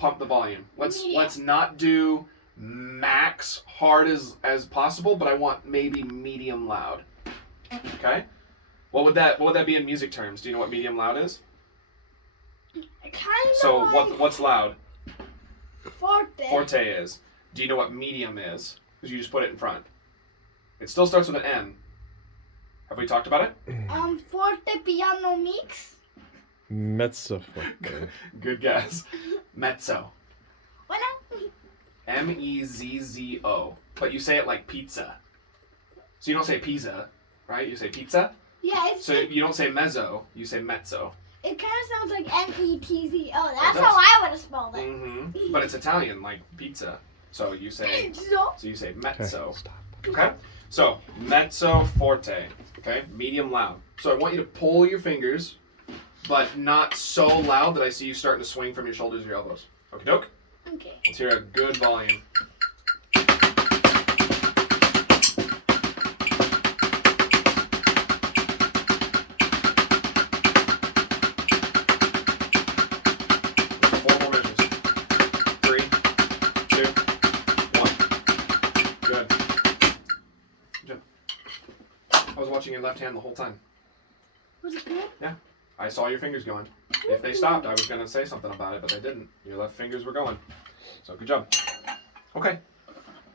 pump the volume. Let's not do max hard as possible, but I want maybe medium loud. Okay? What would that be in music terms? Do you know what medium loud is? Kind of So like what's loud? Forte. Forte is. Do you know what medium is? Because you just put it in front. It still starts with an M. Have we talked about it? Forte piano mix. Mezzo forte. Good guess. Mezzo. What now? Mezzo. But you say it like pizza. So you don't say pizza, right? You say pizza. Yeah, So you don't say mezzo, you say mezzo. it kind of sounds like METZO. That's does. how I would have spelled it. Mm-hmm. But it's Italian, like pizza. So you say mezzo. Stop. Okay? So mezzo forte. Okay? Medium loud. So I want you to pull your fingers, but not so loud that I see you starting to swing from your shoulders to your elbows. Okie doke? Okay. Let's hear a good volume. Four more measures. 3, 2, 1. Good. Good job. I was watching your left hand the whole time. Was it good? I saw your fingers going. If they stopped, I was going to say something about it, but they didn't. Your left fingers were going. So good job. Okay.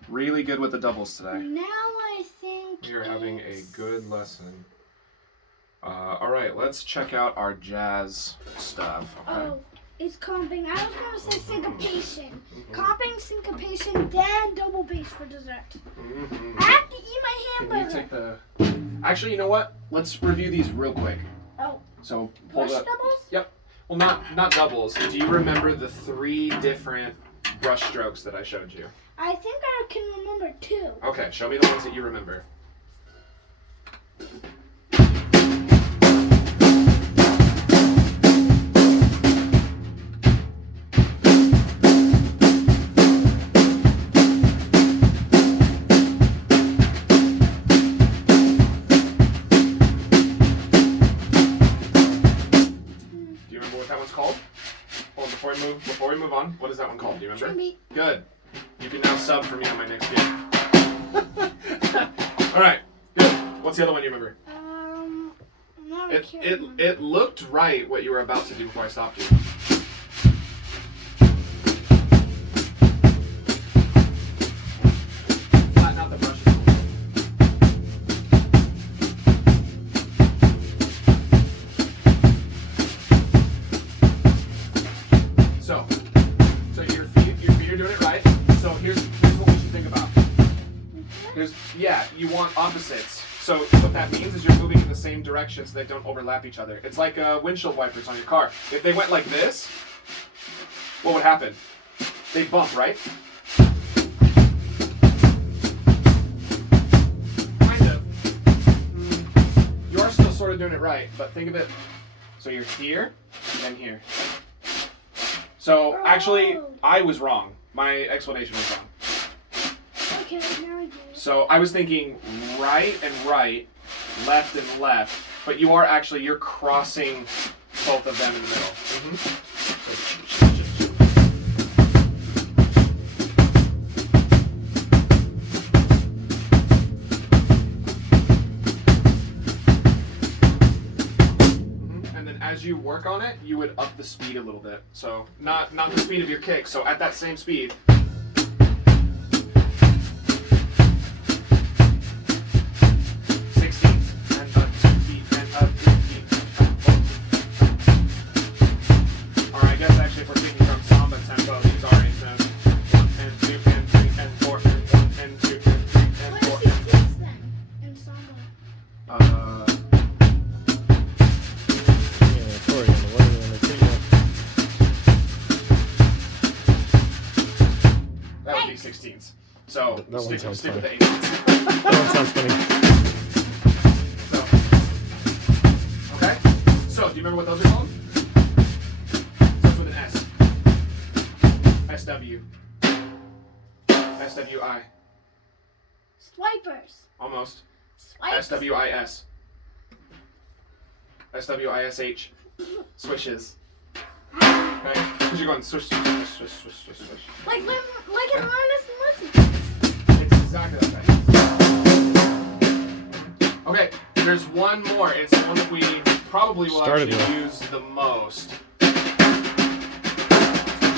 Really good with the doubles today. Now I think You're having a it's- good lesson. All right, let's check out our jazz stuff. Okay. Oh, it's comping. I was gonna say syncopation. Mhm. Comping, syncopation, then double bass for dessert. Mhm. I have to eat my Can you hamburger. take the? Actually, you know what? Let's review these real quick. Oh, So pull brush the. doubles? Yep. Well, not doubles. Do you remember the 3 different brush strokes that I showed you? I think I can remember 2. Okay, show me the ones that you remember. Do you remember what that one's called? Hold on, before we move on, what is that one called? Do you remember? Trimby. Good. You can now sub for me on my next game. All right. Good. What's the other one you remember? Now I can't remember. It looked right what you were about to do before I stopped you. Flatten out the brushes a little bit. So your feet are doing it right. So here's what we should think about. You want opposites. So what that means is you're moving in the same direction so they don't overlap each other. It's like windshield wipers on your car. If they went like this, what would happen? They'd bump, right? Kind of. You are still sort of doing it right, but think of it. So you're here and here. So actually, I was wrong. My explanation was wrong. Okay, now I do. So I was thinking right and right, left and left, but you're crossing both of them in the middle. And then as you work on it, you would up the speed a little bit. So not the speed of your kick. So at that same speed. So That one stick sounds with the funny. 18s. That one sounds funny. Okay. So do you remember what those are called? Starts with an S. SW. SWI. Swipers. Almost. Swipes. SWIS. SWISH. Swishes. Okay? Because you're going swish, swish, swish, swish, swish, swish, swish. Like in Linus and Lucy. It's exactly that thing. Okay, there's one more. It's the one that we probably will Started actually with. use the most.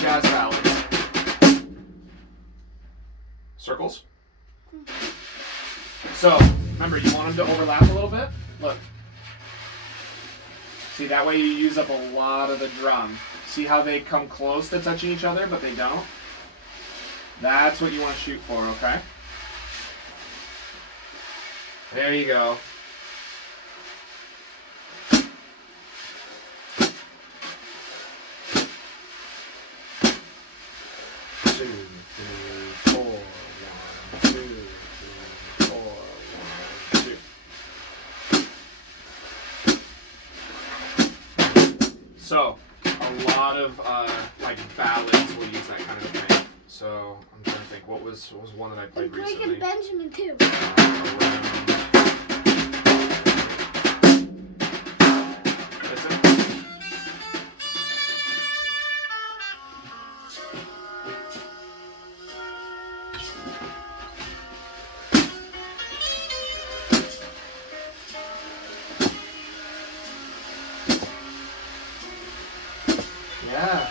Jazz ballads. Circles. So, remember, you want them to overlap a little bit? Look. See, that way you use up a lot of the drum. See how they come close to touching each other, but they don't? That's what you want to shoot for, okay? There you go. Two, three, four, 1, 2, 3, 4, 1, 2. So, a lot of like ballads will use that kind of thing. So I'm trying to think, what was one that I played And Drake recently? and Benjamin too. Listen. Yeah.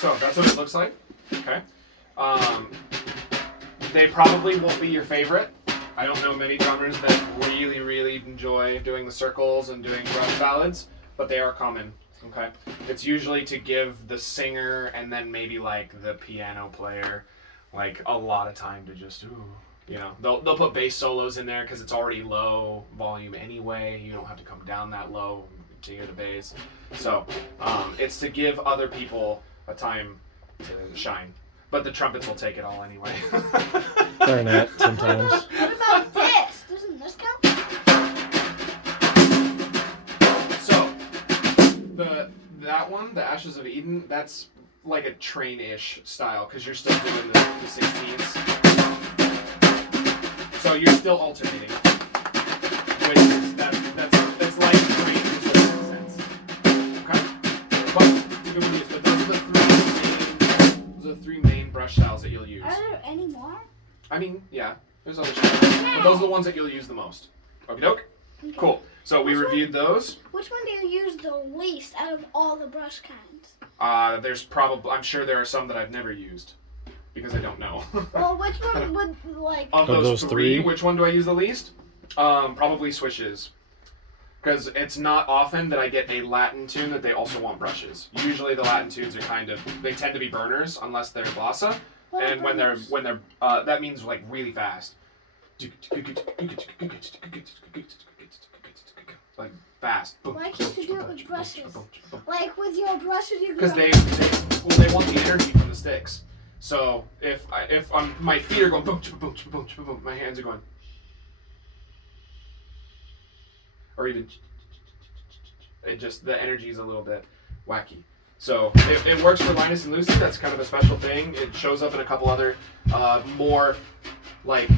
So that's what it looks like. Okay. They probably won't be your favorite. I don't know many drummers that really, really enjoy doing the circles and doing brush ballads, but they are common. Okay. It's usually to give the singer and then maybe like the piano player like a lot of time to just you know, they'll put bass solos in there because it's already low volume anyway. You don't have to come down that low to hear the bass. So it's to give other people a time to shine. But the trumpets will take it all anyway. Clarinet sometimes. What about this? Doesn't this count? So that one, the Ashes of Eden, that's like a train-ish style because you're still doing the 16ths. So you're still alternating. Which is that's like train in a certain sense. Okay? But those are the three main brush styles that you'll use. Are there any more? I mean, yeah, there's other styles. But those are the ones that you'll use the most. Okie doke? Okay. Cool. So we reviewed those. Which one do you use the least out of all the brush kinds? There's probably, I'm sure there are some that I've never used because I don't know. Well, which one would like? Of Of those those three, three? which one do I use the least? Probably swishes. Because it's not often that I get a Latin tune that they also want brushes. Usually the Latin tunes are they tend to be burners unless they're bossa. What are And when they're, burners? that means like really fast. Like fast. Why can't you do it with brushes? Like with your brushes, you Because go. they want the energy from the sticks. So if my feet are going boom, boom, boom, boom, my hands are going, or even the energy is a little bit wacky. So it works for Linus and Lucy. That's kind of a special thing. It shows up in a couple other more like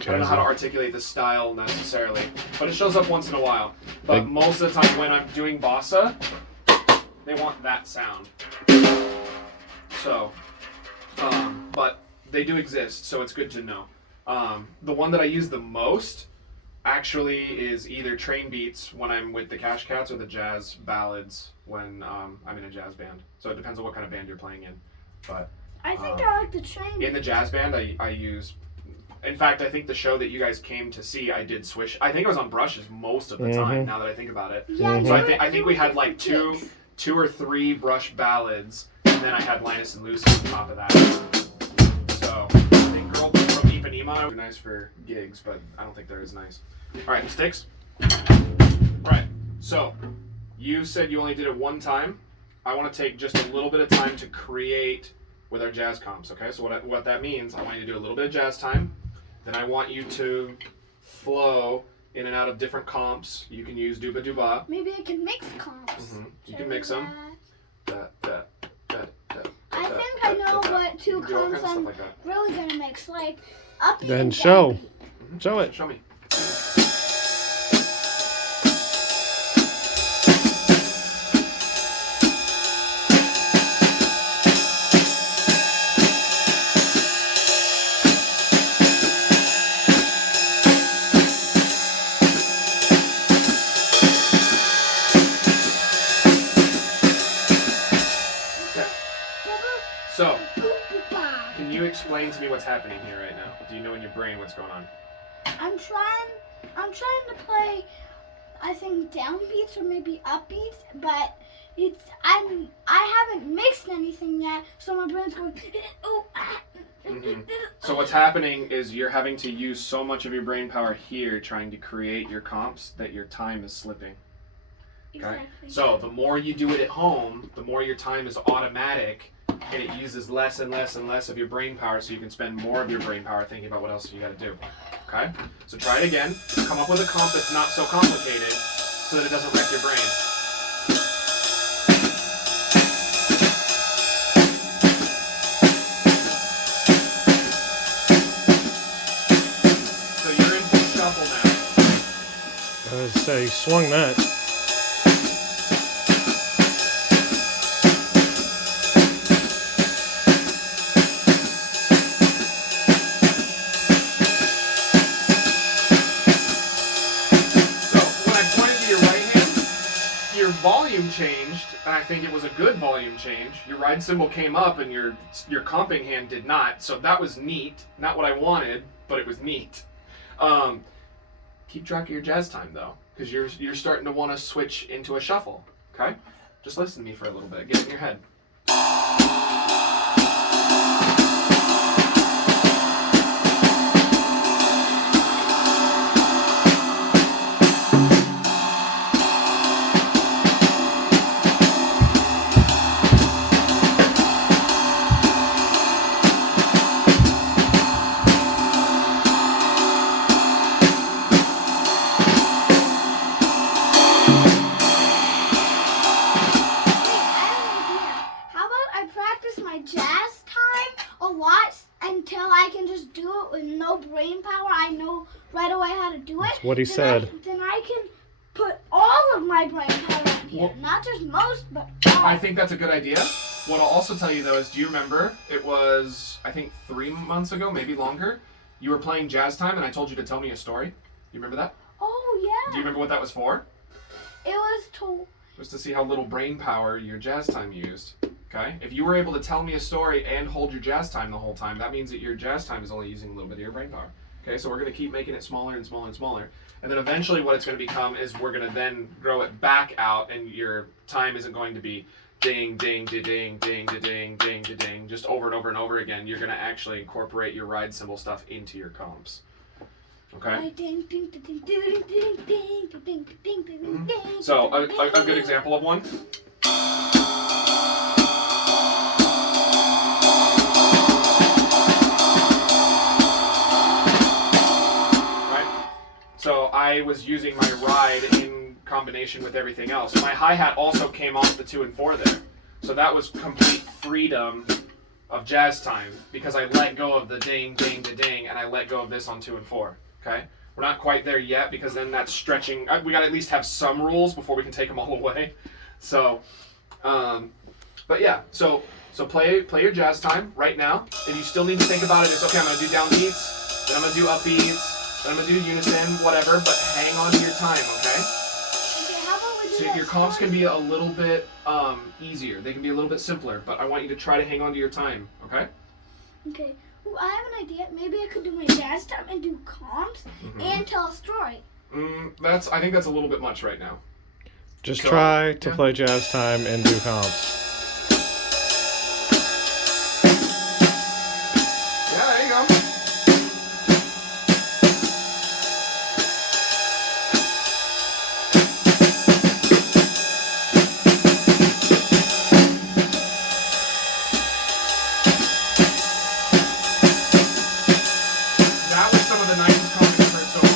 I don't know how to articulate the style necessarily, but it shows up once in a while. But most of the time when I'm doing bossa, they want that sound. So, but they do exist, so it's good to know. The one that I use the most actually is either train beats when I'm with the Cash Cats or the jazz ballads when I'm in a jazz band. So it depends on what kind of band you're playing in. But I think I like the train. in the jazz band, I use. In fact, I think the show that you guys came to see, I did swish. I think I was on brushes most of the time. Now that I think about it, Yeah, so you I think we had like two or three brush ballads, and then I had Linus and Lucy on top of that. So I think Girl from Ipanema are nice for gigs, but I don't think they're as nice. All right, sticks. All right, so you said you only did it one time. I want to take just a little bit of time to create with our jazz comps. Okay, so what that means, I want you to do a little bit of jazz time. Then I want you to flow in and out of different comps. You can use Dooba Dooba. Maybe I can mix comps. You can mix them. I think I know what two You can do all comps kinds of stuff I'm like that. really gonna mix, like upbeat Then and show. downbeat. Show it. Show me. So, can you explain to me what's happening here right now? Do you know in your brain what's going on? I'm trying to play, I think downbeats or maybe upbeats, but I haven't mixed anything yet, so my brain's going. Oh, So what's happening is you're having to use so much of your brain power here trying to create your comps that your time is slipping. Okay? Exactly. So the more you do it at home, the more your time is automatic and it uses less and less and less of your brain power, so you can spend more of your brain power thinking about what else you got to do. Okay? So try it again. Come up with a comp that's not so complicated so that it doesn't wreck your brain. So you're in full shuffle now. I was say, swung that. Volume changed, and I think it was a good volume change. Your ride cymbal came up and your comping hand did not, so that was neat. Not what I wanted, but it was neat. Keep track of your jazz time though, because you're starting to want to switch into a shuffle. Okay, just listen to me for a little bit. Get it in your head. Until I can just do it with no brain power. I know right away how to do it. That's what he said. Then I can put all of my brain power in here. Well, not just most, but all. I think that's a good idea. What I'll also tell you though is, do you remember, it was, I think 3 months ago, maybe longer, you were playing Jazz Time and I told you to tell me a story? Do you remember that? Oh, yeah. Do you remember what that was for? It was to... It was to see how little brain power your Jazz Time used. Okay? If you were able to tell me a story and hold your jazz time the whole time, that means that your jazz time is only using a little bit of your brain power. Okay? So we're going to keep making it smaller and smaller and smaller. And then eventually what it's going to become is we're going to then grow it back out, and your time isn't going to be ding, ding, da ding, ding, da ding, ding, da ding, just over and over and over again. You're going to actually incorporate your ride cymbal stuff into your comps. Okay? So a good example of one. So I was using my ride in combination with everything else. My hi-hat also came off the 2 and 4 there. So that was complete freedom of jazz time because I let go of the ding, ding, da ding, and I let go of this on 2 and 4. Okay? We're not quite there yet because then that's stretching. We got to at least have some rules before we can take them all away. So, but yeah, so play your jazz time right now. If you still need to think about it, it's okay, I'm going to do downbeats, then I'm going to do upbeats, I'm going to do unison, whatever, but hang on to your time, okay? Okay, how about we do So that your comps can story? be a little bit easier. They can be a little bit simpler, but I want you to try to hang on to your time, okay? Okay. Ooh, I have an idea. Maybe I could do my jazz time and do comps and tell a story. I think that's a little bit much right now. Just So, try to yeah. play jazz time and do comps. Yeah, there you go. That was some of the nicest comments I've heard so far.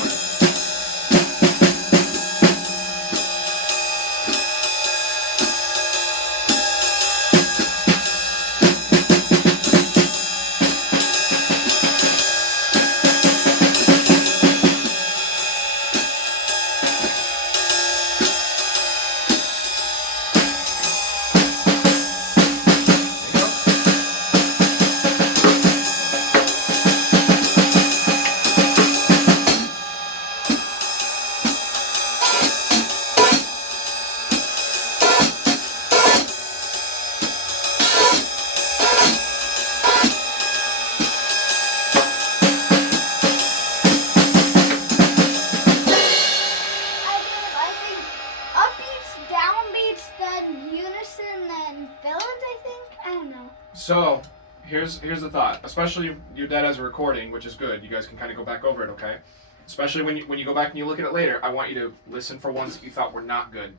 So, here's the thought. Especially if your dad has a recording, which is good. You guys can kind of go back over it, okay? Especially when you go back and you look at it later, I want you to listen for ones that you thought were not good.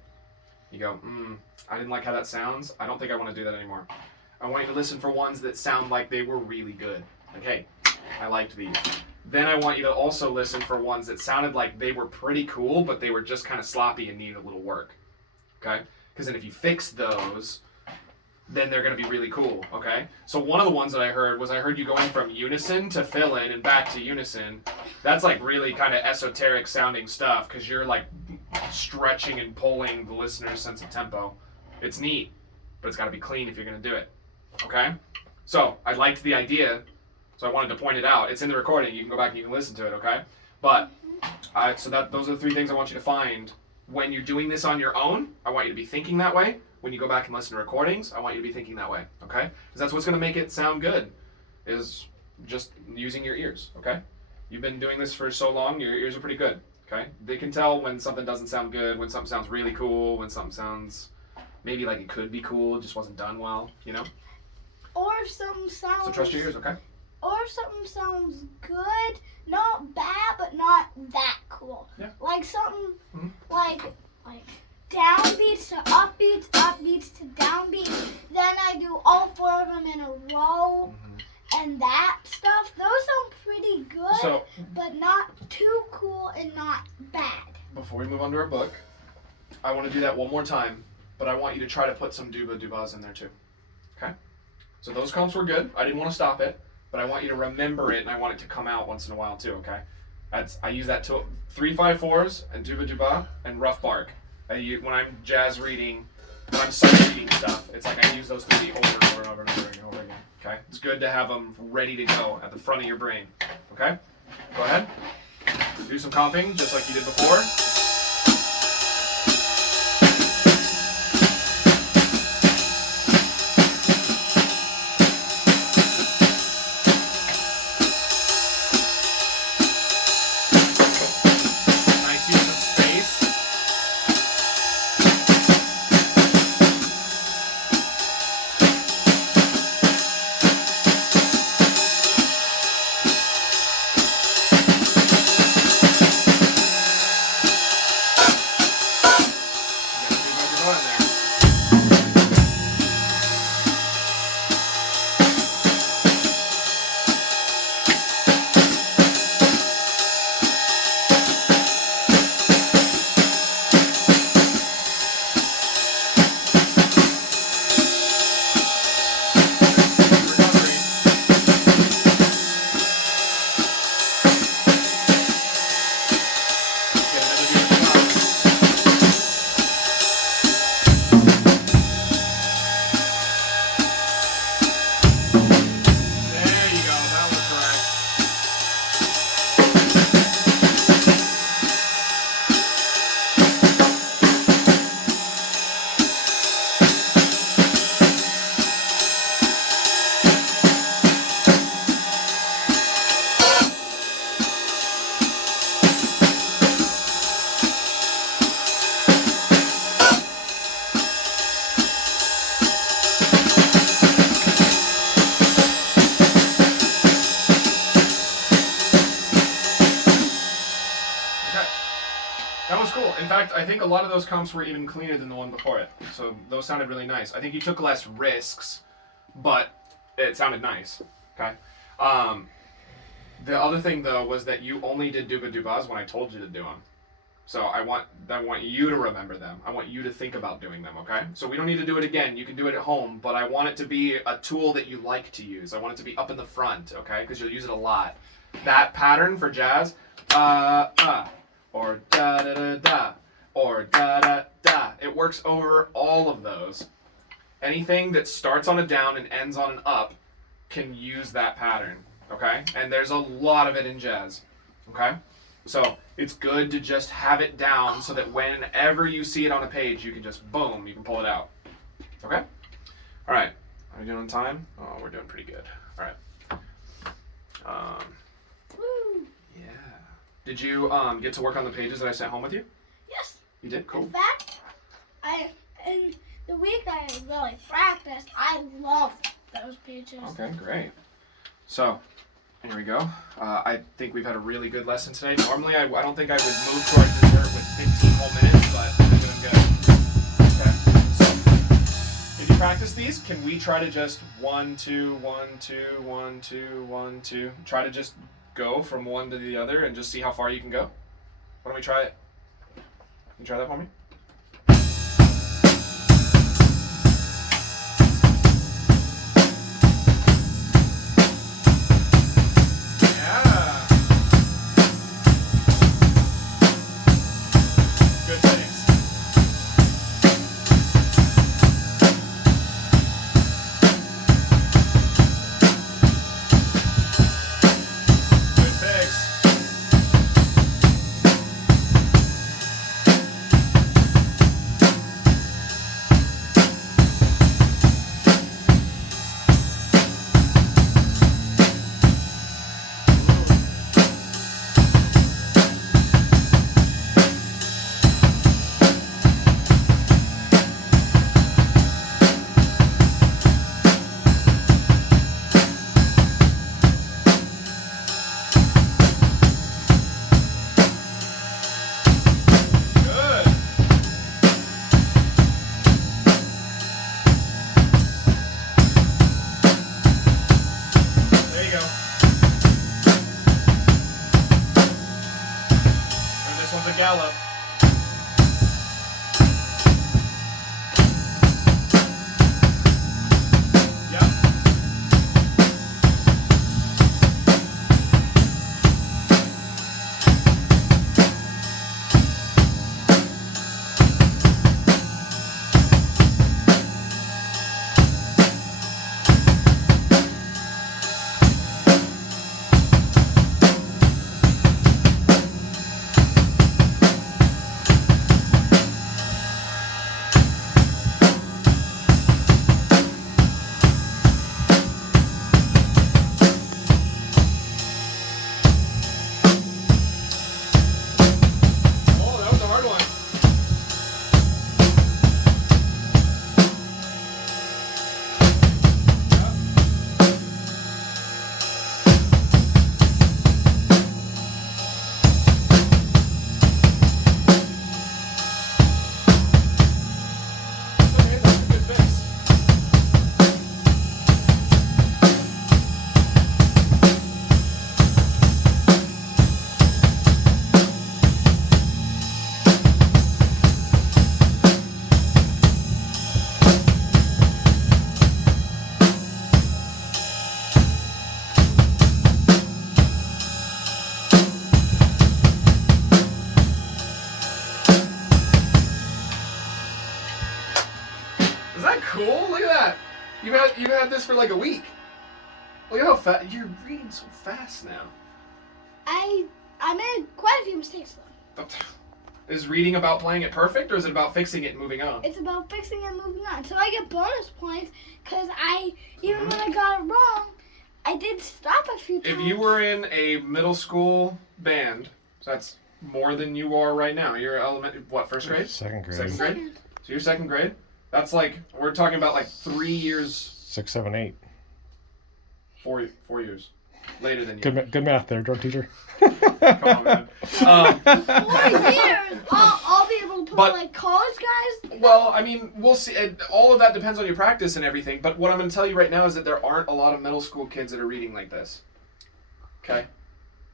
You go, I didn't like how that sounds. I don't think I want to do that anymore. I want you to listen for ones that sound like they were really good. Like, hey, I liked these. Then I want you to also listen for ones that sounded like they were pretty cool, but they were just kind of sloppy and needed a little work. Okay? Because then if you fix those, then they're going to be really cool, okay? So one of the ones that I heard you going from unison to fill-in and back to unison. That's like really kind of esoteric sounding stuff because you're like stretching and pulling the listener's sense of tempo. It's neat, but it's got to be clean if you're going to do it, okay? So I liked the idea, so I wanted to point it out. It's in the recording. You can go back and you can listen to it, okay? But those are the 3 things I want you to find when you're doing this on your own. I want you to be thinking that way. When you go back and listen to recordings, I want you to be thinking that way, okay? Because that's what's going to make it sound good, is just using your ears, okay? You've been doing this for so long, your ears are pretty good, okay? They can tell when something doesn't sound good, when something sounds really cool, when something sounds maybe like it could be cool, it just wasn't done well, you know? Or something sounds... So trust your ears, okay? Or something sounds good, not bad, but not that cool. Yeah. Like something like downbeats to upbeats, upbeats to downbeats. Then I do all 4 of them in a row, and that stuff. Those sound pretty good, but not too cool and not bad. Before we move on to our book, I want to do that one more time, but I want you to try to put some dubas in there too, okay? So those comps were good. I didn't want to stop it, but I want you to remember it, and I want it to come out once in a while too, okay? I use that 3-5-4s and duba and rough bark. When I'm jazz reading, when I'm sight reading stuff, it's like I use those 3 over and over and over and over and over again. Okay? It's good to have them ready to go at the front of your brain. Okay? Go ahead. Do some comping just like you did before. That was cool. In fact, I think a lot of those comps were even cleaner than the one before it. So those sounded really nice. I think you took less risks, but it sounded nice. Okay. The other thing though was that you only did dubas when I told you to do them. So I want you to remember them. I want you to think about doing them, okay? So we don't need to do it again. You can do it at home, but I want it to be a tool that you like to use. I want it to be up in the front, okay? Because you'll use it a lot. That pattern for jazz, or da da da da, or da da da. It works over all of those. Anything that starts on a down and ends on an up can use that pattern, okay? And there's a lot of it in jazz, okay? So it's good to just have it down so that whenever you see it on a page, you can just, boom, you can pull it out. Okay? All right. Are we doing on time? Oh, we're doing pretty good. All right. Yeah. Did you get to work on the pages that I sent home with you? Yes. You did? Cool. In fact, in the week I really practiced, I loved those pages. Okay, great. So, here we go. I think we've had a really good lesson today. Normally, I don't think I would move to our dessert with 15 whole minutes, but I'm doing good. Okay, so if you practice these, can we try to just 1, 2, 1, 2, 1, 2, 1, 2? Try to just go from one to the other and just see how far you can go? Why don't we try it? Can you try that for me? Gallop. Yep. Is that cool? Look at that. You've had this for like a week. Look at how fast you're reading so fast now. I made quite a few mistakes though. Is reading about playing it perfect, or is it about fixing it and moving on? It's about fixing and moving on. So I get bonus points because even when I got it wrong, I did stop a few times. If you were in a middle school band, so that's more than you are right now. You're first grade? Second grade. Second grade? So you're second grade? That's like, we're talking about like 3 years. 6, 7, 8. 4 years later than you. Good math there, drug teacher. Come on, man. 4 years, I'll be able to play like college guys. Well, I mean, we'll see. All of that depends on your practice and everything. But what I'm going to tell you right now is that there aren't a lot of middle school kids that are reading like this. Okay.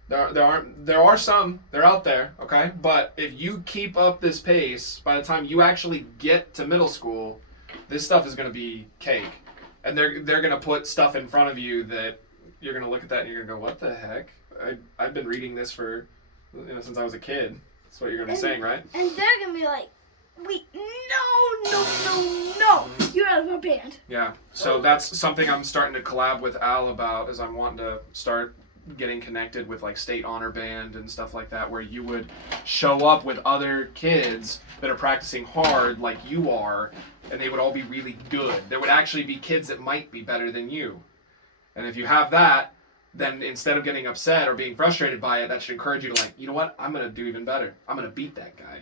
There are some. They're out there. Okay. But if you keep up this pace, by the time you actually get to middle school, this stuff is going to be cake, and they're going to put stuff in front of you that you're going to look at that and you're going to go, what the heck? I've been reading this for since I was a kid. That's what you're going to be saying, right? And they're going to be like, wait, no, you're out of our band. Yeah, so that's something I'm starting to collab with Al about, is I'm wanting to start getting connected with like State Honor Band and stuff like that, where you would show up with other kids that are practicing hard like you are, and they would all be really good. There would actually be kids that might be better than you. And if you have that, then instead of getting upset or being frustrated by it, that should encourage you to like, you know what, I'm going to do even better. I'm going to beat that guy.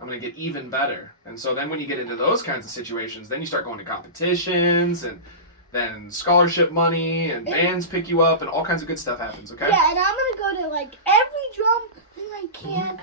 I'm going to get even better. And so then when you get into those kinds of situations, then you start going to competitions, and then scholarship money, and bands pick you up, and all kinds of good stuff happens, okay? Yeah, and I'm gonna go to like every drum thing I can,